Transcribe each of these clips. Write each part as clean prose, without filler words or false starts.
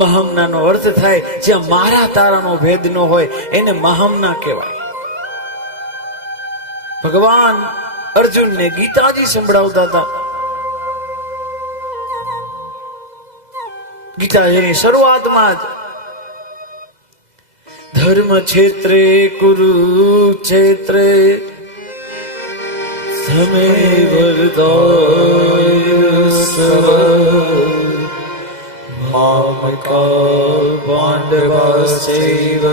મહામના નો અર્થ થાય જ્યાં મારા તારાનો ભેદ ન હોય એને મહામના કહેવાય. ભગવાન અર્જુનને ગીતાજી સંભળાવતા હતા. ગીતાજીની શરૂઆતમાં જ ધર્મ ક્ષેત્રે કુરુક્ષેત્રે સમે વરદાયસ્વ મામકા પાંડવાશ્ચૈવ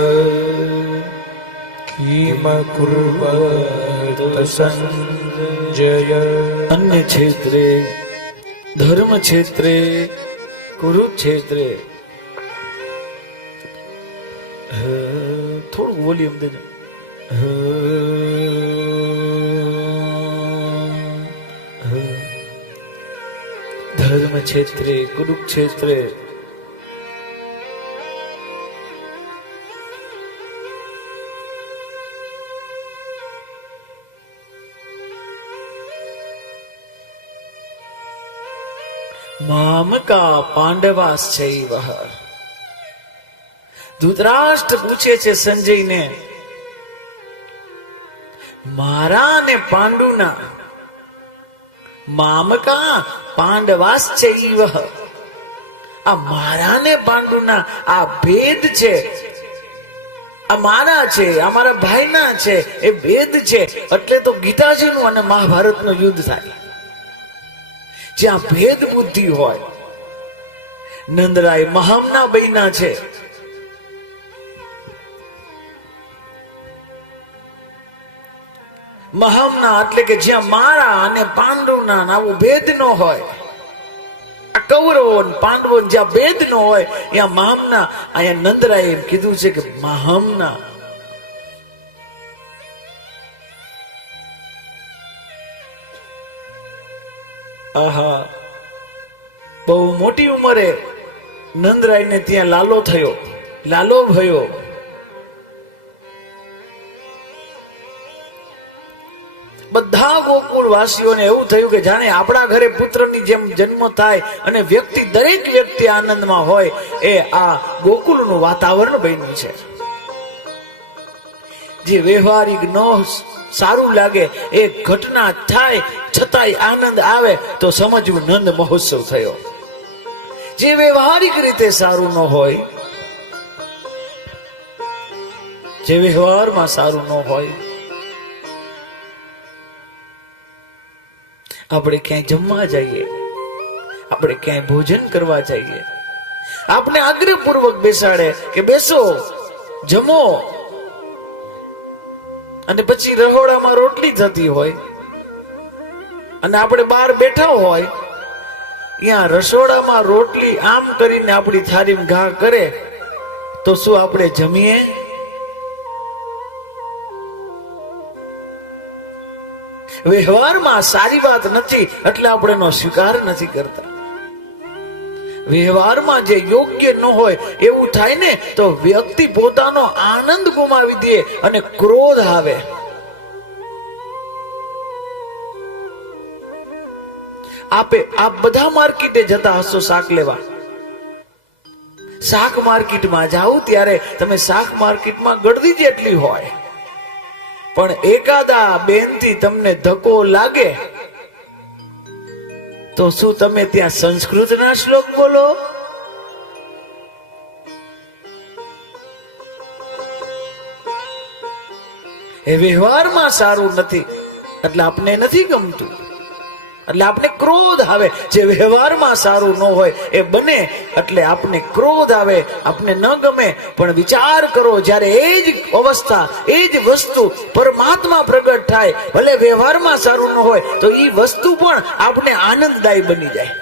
કિમ કુર્વત સંજય. અન્ય ક્ષેત્રે ધર્મ ક્ષેત્રે કુરુક્ષેત્રે. થોડું વોલ્યુમ દેજો. ધર્મ ક્ષેત્રે કુરુક્ષેત્રે મામકા પાંડવાશ્ચૈવ. ધૃતરાષ્ટ્ર પૂછે છે સંજયને, મારા ને પાંડુના મામકા પાંડવાશ્ચૈવ, આ મારા ને પાંડુના આ ભેદ છે, આ મારા છે, આ મારા ભાઈના છે, એ ભેદ છે. એટલે તો ગીતાજીનું અને મહાભારતનું યુદ્ધ થાય. જ્યાં ભેદ બુદ્ધિ હોય. નંદરાય મહામના બૈના છે. મહામના એટલે કે જ્યાં મારા અને પાંડવના આવો ભેદ ન હોય. આ કૌરવો પાંડવો જ્યાં ભેદ ન હોય ત્યાં મહામના. અહીંયા નંદરાય એમ કીધું છે કે મહામના. આહા, બહુ મોટી ઉંમરે નંદરાય ને ત્યાં લાલો થયો, લાલો ભયો. બધા ગોકુળ વાસીઓને એવું થયું કે જાણે આપણા ઘરે પુત્રની જેમ જન્મ થાય અને વ્યક્તિ દરેક વ્યક્તિ આનંદમાં હોય, એ આ ગોકુળનું વાતાવરણ બન્યું છે. જે વ્યવહારિક ન સારું લાગે એ ઘટના થાય છતાંય આનંદ આવે તો સમજવું નંદ મહોત્સવ થયો. જે વ્યવહારિક રીતે સારું ન હોય, જે વ્યવહારમાં સારું ન હોય, આપણે ક્યાંય જમવા જઈએ, આપણે ક્યાંય ભોજન કરવા જઈએ, આપણે આગ્રહપૂર્વક બેસાડે કે બેસો જમો, અને પછી રહોડામાં રોટલી થતી હોય અને આપણે બહાર બેઠા હોય, ત્યાં રસોડામાં રોટલી આમ કરીને આપણી થાળીમાં ઘા કરે તો શું આપણે જમીએ? વ્યવહારમાં સારી વાત નથી એટલે આપણે એનો સ્વીકાર નથી કરતા. વ્યવહારમાં જે યોગ્ય ન હોય એવું થાય ને તો વ્યક્તિ પોતાનો આનંદ ગુમાવી દે અને ક્રોધ આવે. આપ બધા માર્કેટે જતા હશો શાક લેવા. શાક માર્કેટમાં જાઓ ત્યારે તમે શાક માર્કેટમાં ગળદી જેટલી હોય, પણ એકાદા બેનથી તમને ધક્કો લાગે તો શું તમે ત્યાં સંસ્કૃતના શ્લોક બોલો? એ વ્યવહારમાં સારું નથી એટલે આપને નથી ગમતું, એટલે આપને ક્રોધ આવે. જે વ્યવહારમાં સારું ન હોય એ બને એટલે આપને ક્રોધ આવે, આપને ન ગમે. પણ વિચાર કરો, જ્યારે એ જ અવસ્થા, એ જ વસ્તુ પરમાત્મા પ્રગટ થાય, ભલે વ્યવહારમાં સારું ન હોય તો એ વસ્તુ પણ આપને આનંદદાયી બની જાય.